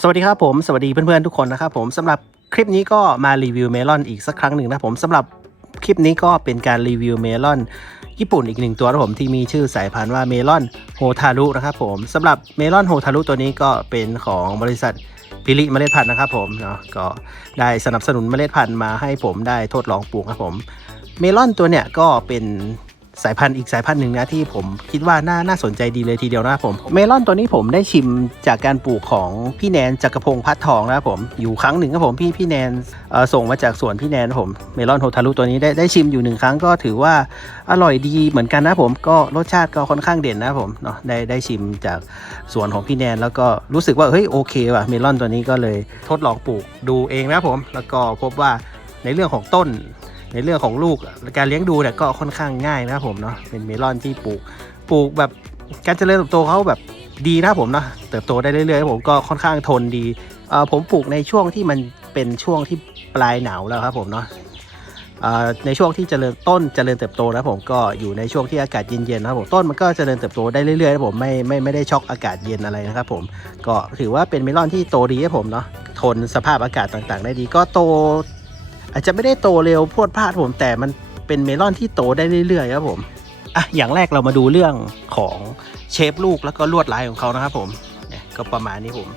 สวัสดีครับผมสวัสดีเพื่อนๆทุกคนนะครับผมสำหรับคลิปนี้ก็มารีวิวเมลอนอีกสักครั้งหนึ่งนะผมสำหรับคลิปนี้ก็เป็นการรีวิวเมลอนญี่ปุ่นอีกหนึ่งตัวนะผมที่มีชื่อสายพันธุ์ว่าเมลอนโฮทารุนะครับผมสำหรับเมลอนโฮทารุตัวนี้ก็เป็นของบริษัทพิริเมล็ดพันธุ์นะครับผมเนาะก็ได้สนับสนุนเมล็ดพันธุ์มาให้ผมได้ทดลองปลูกครับผม เมลอนตัวเนี้ยก็เป็น สายพันธุ์อีกสายพันธุ์หนึ่งนะที่ผมคิดว่าน่าน่าสนใจดีเลยทีเดียวนะครับผม เมลอนตัวนี้ผมได้ชิมจากการปลูกของพี่แนนจักรพงศ์พัดทองนะครับผมอยู่ครั้งหนึ่งครับผมพี่พี่แนนส่งมาจากสวนพี่แนนผมเมลอนโฮทารุตัวนี้ได้ได้ชิมอยู่หนึ่งครั้งก็ถือว่าอร่อยดีเหมือนกันนะผมก็รสชาติก็ค่อนข้างเด่นนะผมเนาะได้ได้ชิมจากสวนของพี่แนนแล้วก็รู้สึกว่าเฮ้ยโอเคว่ะเมลอนตัวนี้ก็เลยทดลองปลูกดูเองนะผม แล้วก็พบว่าในเรื่องของต้น ในเรื่องของลูกการเลี้ยงดูเนี่ยก็ค่อนข้างง่ายนะครับผมเนาะเป็นเมลอนที่ปลูกปลูกแบบการเจริญเติบโตเขาแบบดีนะครับผมเนาะเติบโตได้เรื่อยๆผมก็ค่อนข้างทนดีเออผมปลูกในช่วงที่มันเป็นช่วงที่ปลายหนาวแล้วครับผมเนาะในช่วงที่เจริญต้นเจริญเติบโตนะผมก็อยู่ในช่วงที่อากาศเย็นๆนะครับผมต้นมันก็เจริญเติบโตได้เรื่อยๆครับผมไม่ไม่ไม่ได้ช็อกอากาศเย็นอะไรนะครับผมก็ถือว่าเป็นเมลอนที่โตดีครับผมเนาะทนสภาพอากาศต่างๆ ได้ดีก็โต อาจจะไม่ได้โตเร็วพรวดพลาดผมแต่มันเป็นเมลอนที่โตได้เรื่อยๆครับผมอะอย่างแรกเรามาดูเรื่องของเชฟลูกแล้วก็ลวดลายของเขานะครับผมเนี่ยก็ประมาณนี้ผม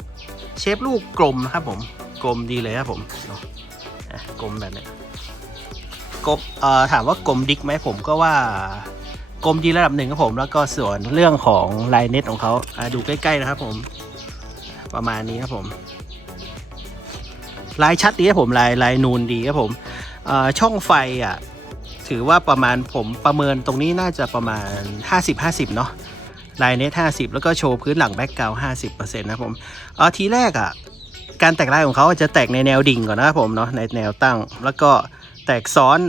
เชฟลูกกลมนะครับผมกลมดีเลยครับผมกลมแบบเนี้ยกลมเอ่อถามว่ากลมดิกไหมผมก็ว่ากลมดีระดับหนึ่งครับผมแล้วก็ส่วนเรื่องของลายเน็ตของเขาดูใกล้ๆนะครับผม ประมาณนี้ครับผม ลายชัดดีครับผมลายลายนูนดีครับผมช่องไฟอะถือว่าประมาณผมประเมินตรงนี้น่าจะประมาณ 50-50 เนาะลายเนต50 แล้วก็โชว์พื้นหลังแบ็กกราวห้าสิบเปอร์เซ็นต์นะผมเออทีแรกอะ การแตกลายของเขาจะแตกในแนวดิ่งก่อนนะครับผมเนาะในแนวตั้ง แล้วก็แตกซ้อน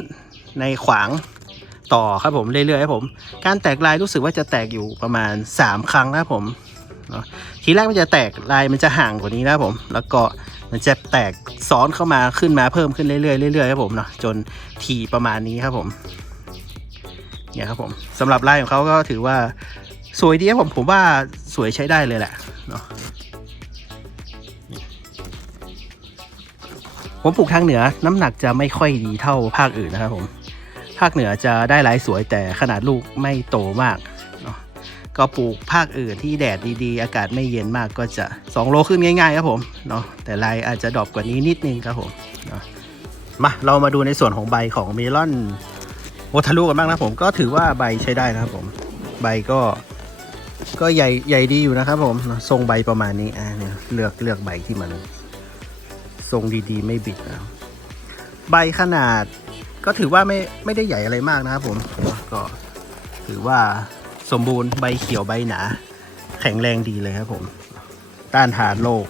ในขวางต่อครับผมเรื่อยๆครับผม การแตกลายรู้สึกว่าจะแตกอยู่ประมาณ 3 ครั้งนะครับผมเนาทีแรกมันจะแตกลายมันจะห่างกว่านี้นะครับผม แล้วก็ มันจะแตกซ้อนเข้ามาขึ้นมาเพิ่มขึ้นเรื่อยๆเรื่อยๆครับผมเนาะจนทีประมาณนี้ครับผมเนี่ยครับผมสำหรับลายของเขาก็ถือว่าสวยดีครับผมผมว่าสวยใช้ได้เลยแหละเนาะผมปลูกทางเหนือน้ำหนักจะไม่ค่อยดีเท่าภาคอื่นนะครับผม ภาคเหนือจะได้ลายสวยแต่ขนาดลูกไม่โตมาก ก็ปลูกภาคอื่นที่แดดดีๆ อากาศไม่เย็นมากก็จะ 2 โลขึ้นง่ายๆครับผมเนาะแต่ลายอาจจะดรอปกว่านี้นิดนึงครับผมเนาะมาเรามาดูในส่วนของใบของเมลอนโอทารุกันบ้างนะผมก็ถือว่าใบใช้ได้นะครับผมใบก็ก็ใหญ่ใหญ่ดีอยู่นะครับผมทรงใบประมาณนี้อ่าเนี่ยเลือกเลือกใบที่มันทรงดีๆ ไม่บิดนะใบขนาดก็ถือว่าไม่ไม่ได้ใหญ่อะไรมากนะครับผมก็ถือว่า สมบูรณ์ใบเขียวใบหนา แข็งแรงดีเลยครับผม ต้านทานโรค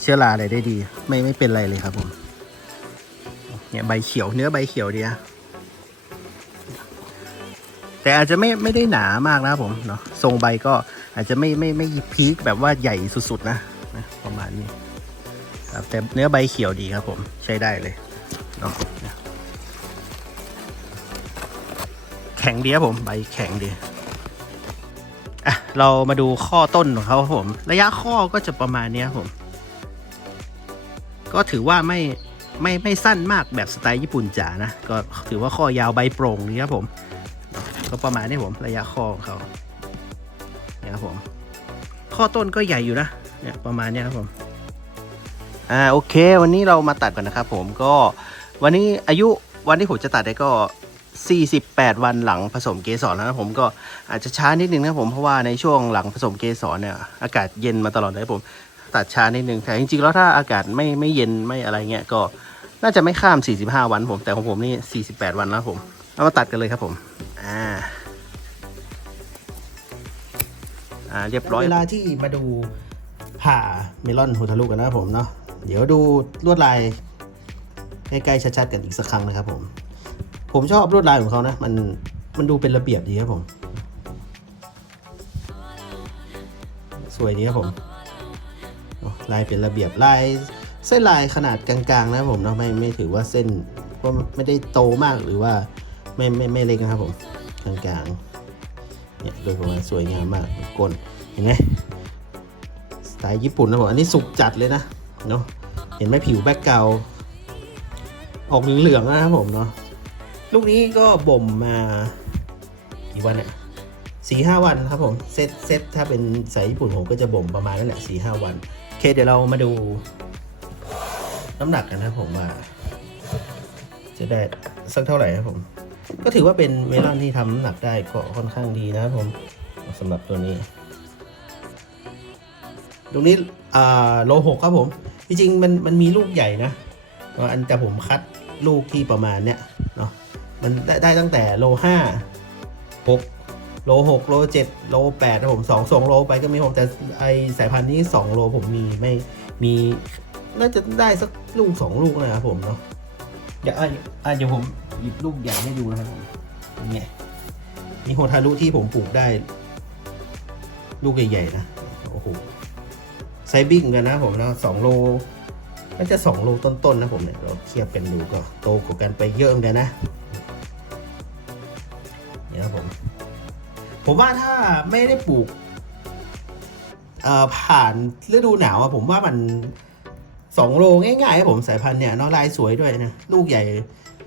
เชื้อราอะไรได้ดี ไม่ไม่เป็นไรเลยครับผมเนี่ยใบเขียวเนื้อใบเขียวดีนะแต่อาจจะไม่ไม่ได้หนามากนะครับผมเนาะทรงใบก็อาจจะไม่ไม่ไม่พีคแบบว่าใหญ่สุดๆนะนะประมาณนี้ครับแต่เนื้อใบเขียวดีครับผมใช้ได้เลยเนาะ ข็งดีครับผมใบแข็งดีอะเรามาดูข้อต้นของเขาครับผม ระยะข้อก็จะประมาณนี้ครับผม ก็ถือว่าไม่ไม่ไม่สั้นมากแบบสไตล์ญี่ปุ่นจ๋านะ ก็ถือว่าข้อยาวใบโปร่งนี่ครับผม ก็ประมาณนี้ผมระยะข้อของเขาเนี่ยครับผม ข้อต้นก็ใหญ่อยู่นะเนี่ยประมาณนี้ครับผมอ่าโอเค วันนี้เรามาตัดกันนะครับผมก็วันนี้อายุวันที่ผมจะตัดได้ก็ 48 วันหลังผสมเกสรแล้วนะผมก็อาจจะช้านิดนึงนะผมเพราะว่าในช่วงหลังผสมเกสรเนี่ยอากาศเย็นมาตลอดเลยผมตัดช้านิดนึงแต่จริงๆแล้วถ้าอากาศไม่ไม่เย็นไม่อะไรเงี้ยก็น่าจะไม่ข้าม 45 วันผมแต่ของผมนี่ 48 วันแล้วผมเอามาตัดกันเลยครับผมอ่าอ่าเรียบร้อยเวลาที่มาดูผ่าเมลอนโฮทารุกันนะครับผมเนาะเดี๋ยวดูลวดลายใกล้ๆชัดๆกันอีกสักครั้งนะครับผม ผมชอบลวดลายของเขานะ มันมันดูเป็นระเบียบดีครับผม สวยดีครับผมลายเป็นระเบียบลายเส้นลายขนาดกลางๆนะครับผมเนาะไม่ไม่ถือว่าเส้นว่าไม่ได้โตมากหรือว่าไม่ไม่ไม่เล็กนะครับผมกลางๆเนี่ยโดยประมาณสวยงามมากก้นเห็นไหมสายญี่ปุ่นนะผมอันนี้สุกจัดเลยนะเนาะเห็นไหมผิวแบ็กเกาออกเหลืองๆนะครับผมเนาะ ลูกนี้ก็บ่มมากี่วันเนี่ยสี่ห้าวันครับผม เซตเซตถ้าเป็นสายญี่ปุ่นผมก็จะบ่มประมาณนั่นแหละสี่ห้าวันโอเคเดี๋ยวเรามาดูน้ำหนักกันนะครับผมว่า จะได้สักเท่าไหร่ครับผม ก็ถือว่าเป็นเมลอนที่ทำน้ำหนักได้ก็ค่อนข้างดีนะครับผมสำหรับตัวนี้ ตรงนี้อ่าโลหกครับผม จริงๆมันมันมีลูกใหญ่นะก็อันแต่ผมคัดลูกที่ประมาณเนี้ยเนาะ มันได้ได้ตั้งแต่โลห้าหกโลหกโลเจ็ดโลแปดนะผมสองสองโลไปก็มีผมแต่ไอสายพันธุ์นี้สองโลผมมีไม่มีน่าจะได้สักลูกสองลูกนะครับผมเนาะเดี๋ยวอะอะเดี๋ยวผมหยิบลูกใหญ่ให้ดูนะครับผมนี่นี่โฮทารุที่ผมปลูกได้ ลูกใหญ่ๆนะโอ้โหไซส์บิ๊กเหมือนกันนะผมนะสองโลน่าจะสองโลต้นๆนะผมเนี่ยเราเทียบกันดูก็โตกว่ากันไปเยอะเหมือนกันนะ ผมว่าถ้าไม่ได้ปลูกผ่านฤดูหนาวอะผมว่ามันสองโลง่ายๆครับผมสายพันธุ์เนี่ยเนาะลายสวยด้วยนะลูกใหญ่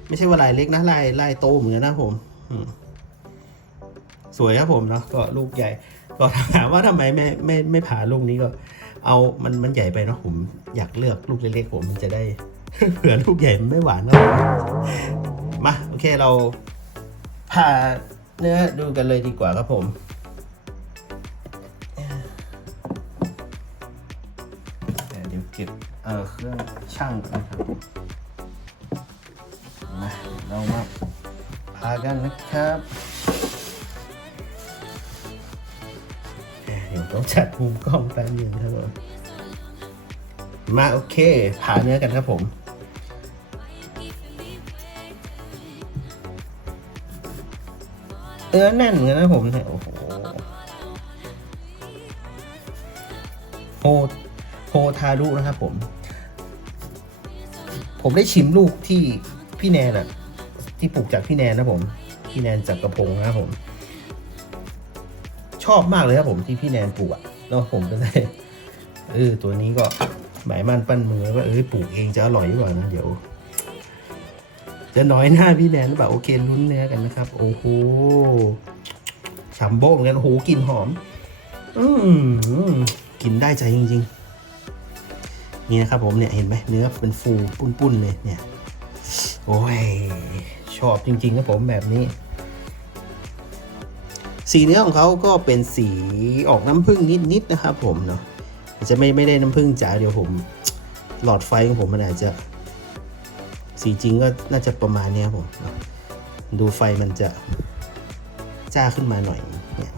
ไม่ใช่ว่าลายเล็กนะลายลายโตเหมือนกันนะผมสวยครับผมเนาะก็ลูกใหญ่ ก็ถามว่าทำไมไม่ไม่ไม่ผ่าลูกนี้ก็ เอามันมันใหญ่ไปเนาะผมอยากเลือกลูกเล็กๆผมมันจะได้เผื่อลูกใหญ่มันไม่หวานเนอะมาโอเคเราผ่า เนื้อดูกันเลยดีกว่าครับผม เดี๋ยวเก็บเออเครื่องช่างก่อนนะครับมาเรามาพากันนะครับเดี๋ยวต้องจัดมุมกล้องแป๊บนึงครับผมมาโอเคผ่าเนื้อกันครับผม นื้อแน่นเหมือนกันนะผมเนี่ยโอ้โหโฮโฮทารุนะครับผม ผมได้ชิมลูกที่พี่แนนอะที่ปลูกจากพี่แนนนะผม พี่แนนจากกระพงนะครับผม ชอบมากเลยครับผมที่พี่แนนปลูกอะแล้วผมก็ได้เออตัวนี้ก็หมายมั่นปั้นมือว่าเออปลูกเองจะอร่อยหรือเปล่านะเดี๋ยว จะน้อยหน้าพี่แนนหรือเปล่าโอเคลุ้นเนื้อกันนะครับ โอ้โหฉ่ำโบ้เหมือนกันโอ้โหกลิ่นหอม อืมกลิ่นได้ใจจริง ๆ นี่นะครับผมเนี่ยเห็นไหมเนื้อเป็นฟูปุ้นๆเลยเนี่ยโอ้ยชอบจริงๆครับผมแบบนี้ สีเนื้อของเขาก็เป็นสีออกน้ำผึ้งนิดๆนะครับผมเนาะอาจจะไม่ไม่ได้น้ำผึ้งจ๋าเดี๋ยวผม หลอดไฟของผมมันอาจจะ สีจริงก็น่าจะประมาณนี้ครับผม ดูไฟมันจะจ้าขึ้นมาหน่อยเนี่ย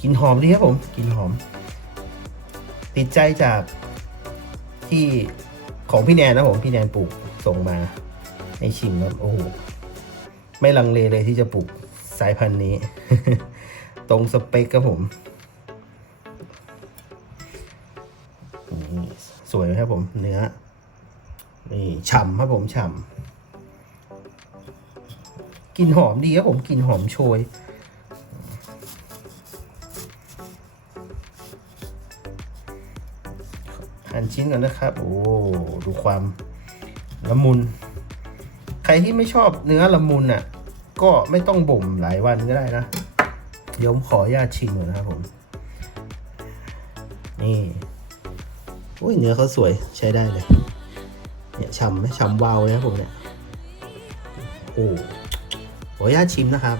กลินหอมดีครับผมกลินหอม ติดใจจากที่ของพี่แนนนะผมพี่แนนปลูกส่งมาให้ชิมครับโอ้โหไม่ลังเลเลยที่จะปลูกสายพันธุ์นี้ ตรงสเปคครับผมสวยไหมครับผมเนื้อ นี่ฉ่ำครับผมฉ่ำกลิ่นหอมดีครับผมกลิ่นหอมโชยหั่นชิ้นกันนะครับ โอ้ดูความละมุน ใครที่ไม่ชอบเนื้อละมุนอะ ก็ไม่ต้องบ่มหลายวันก็ได้นะเดี๋ยวผมขอญาตชิมก่อนนะครับผม นี่อุ้ยเนื้อเขาสวยใช้ได้เลย เนี่ยฉ่ำไหมฉ่ำวาวเลยครับผมเนี่ยโอ้ขออนุญาตชิมนะครับ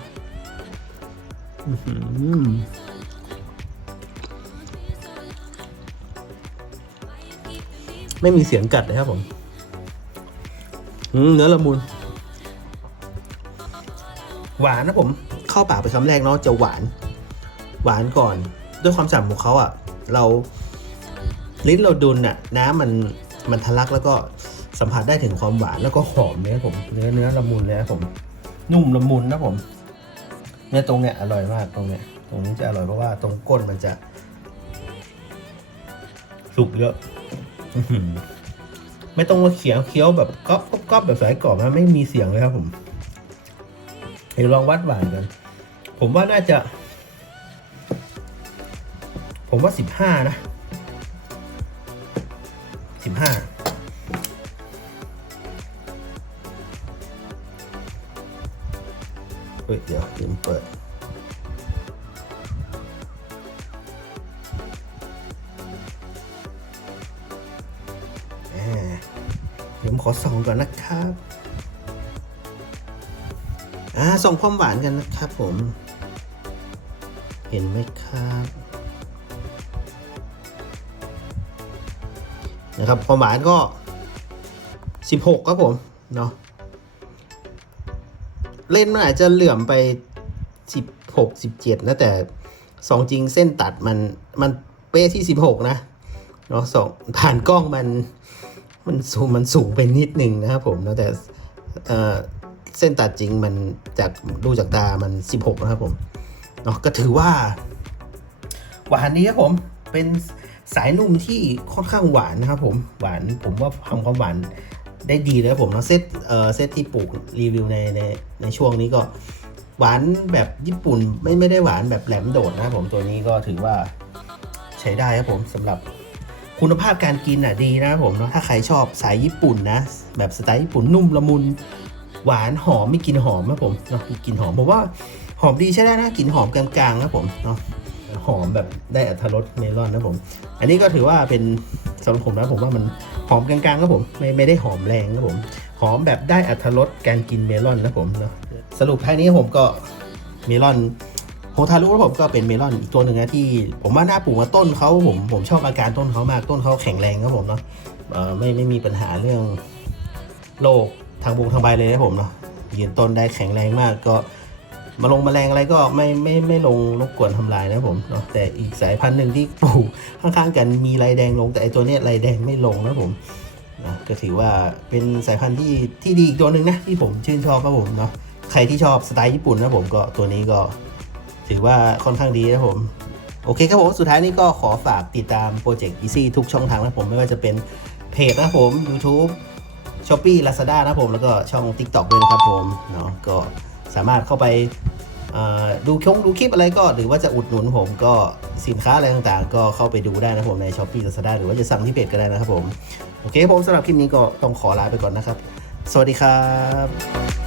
ไม่มีเสียงกัดเลยครับผมอืมเนื้อละมุน หวานนะผม เข้าปากไปคำแรกเนาะจะหวาน หวานก่อน ด้วยความฉ่ำของเขาอะ เราลิ้นเราดุนอะ น้ำมันมันทะลักแล้วก็ สัมผัสได้ถึงความหวานแล้วก็หอมเลยครับผมเนื้อเนื้อละมุนเลยครับผม นุ่มละมุนนะผมเนี่ยตรงเนี้ยอร่อยมากตรงเนี้ยตรงนี้จะอร่อยเพราะว่าตรงก้นมันจะสุกเยอะไม่ต้องมาเคี้ยวเคี้ยวแบบก๊อบก๊อบก๊อบแบบสายกรอบนะไม่มีเสียงเลยครับผมเดี๋ยวลองวัดหวานกัน ผมว่าน่าจะ ผมว่าสิบห้านะสิบห้า เฮ้ยเดี๋ยวลืมเปิดเดี๋ยวผมขอส่องก่อนนะครับอ่าส่องความหวานกันนะครับผม เห็นไหมครับนะครับความหวานก็ 16 ครับผม เนาะ เล่นมันอาจจะเหลื่อมไป16 17นะแต่สองจริงเส้นตัดมันมันเป๊ะที่16นะเนาะสองผ่านกล้องมันมันสูงมันสูงไปนิดนึงนะครับผมแล้วแต่เอ่อเส้นตัดจริงมันจากดูจากตามัน 16 นะครับผมเนาะก็ถือว่าหวานดีครับผมเป็นสายนุ่มที่ค่อนข้างหวานนะครับผมหวานผมว่าทำความหวาน ได้ดีเลยผมแล้วเซตเอ่อเซตที่ปลูกรีวิวในในในช่วงนี้ก็หวานแบบญี่ปุ่นไม่ไม่ได้หวานแบบแหลมโดดนะผมตัวนี้ก็ถือว่าใช้ได้ครับผมสำหรับคุณภาพการกินอะดีนะครับผมเนาะถ้าใครชอบสายญี่ปุ่นนะ แบบสไตล์ญี่ปุ่นนุ่มละมุน หวานหอมไมีกลิ่นหอมนะผมเนาะกลิ่นหอมผมว่าหอมดีใช่ได้นะกลิ่นหอมกลางๆนะผมเนาะ อมแบบได้อัตรสเมลอนนะผม อันนี้ก็ถือว่าเป็นสำหรับผมนะผมว่ามันหอมกลางๆครับผมไม่ไม่ได้หอมแรงครับผมหอมแบบได้อัตรสการกินเมลอนนะผมเนาะสรุปท้ายนี้ผมก็เมลอนโฮทารุครับผมก็เป็นเมลอนอีกตัวหนึ่งนะที่ ผมว่าหน้าปลูกมาต้นเขาผมผมชอบอาการต้นเขามากต้นเขาแข็งแรงครับผมเนาะไม่ไม่มีปัญหาเรื่องโรคทางบงทางใบเลยนะผมเนาะยืนต้นได้แข็งแรงมากก็ มาลงแมลงอะไรก็ไม่ไม่ไม่ลงรบกวนทำลายนะผมเนาะแต่อีกสายพันธุ์หนึ่งที่ปลูกข้างๆกันมีลายแดงลงแต่ไอตัวเนี้ยลายแดงไม่ลงนะผมนะก็ถือว่าเป็นสายพันธุ์ที่ที่ดีอีกตัวหนึ่งนะที่ผมชื่นชอบครับผมเนาะใครที่ชอบสไตล์ญี่ปุ่นนะผมก็ตัวนี้ก็ถือว่าค่อนข้างดีนะผมโอเคครับผมสุดท้ายนี้ก็ขอฝากติดตามโปรเจกต์ Easy ทุกช่องทางนะผมไม่ว่าจะเป็นเพจนะผม YouTube Shopee Lazada นะผมแล้วก็ช่อง TikTok ด้วยนะครับผมเนาะก็ สามารถเข้าไปดูคงดูคลิปอะไรก็ หรือว่าจะอุดหนุนผมก็สินค้าอะไรต่างๆ ก็เข้าไปดูได้นะครับผมใน Shopee Lazada หรือว่าจะสั่งที่เพจก็ได้นะครับผม โอเคผมสำหรับคลิปนี้ก็ต้องขอลาไปก่อนนะครับ สวัสดีครับ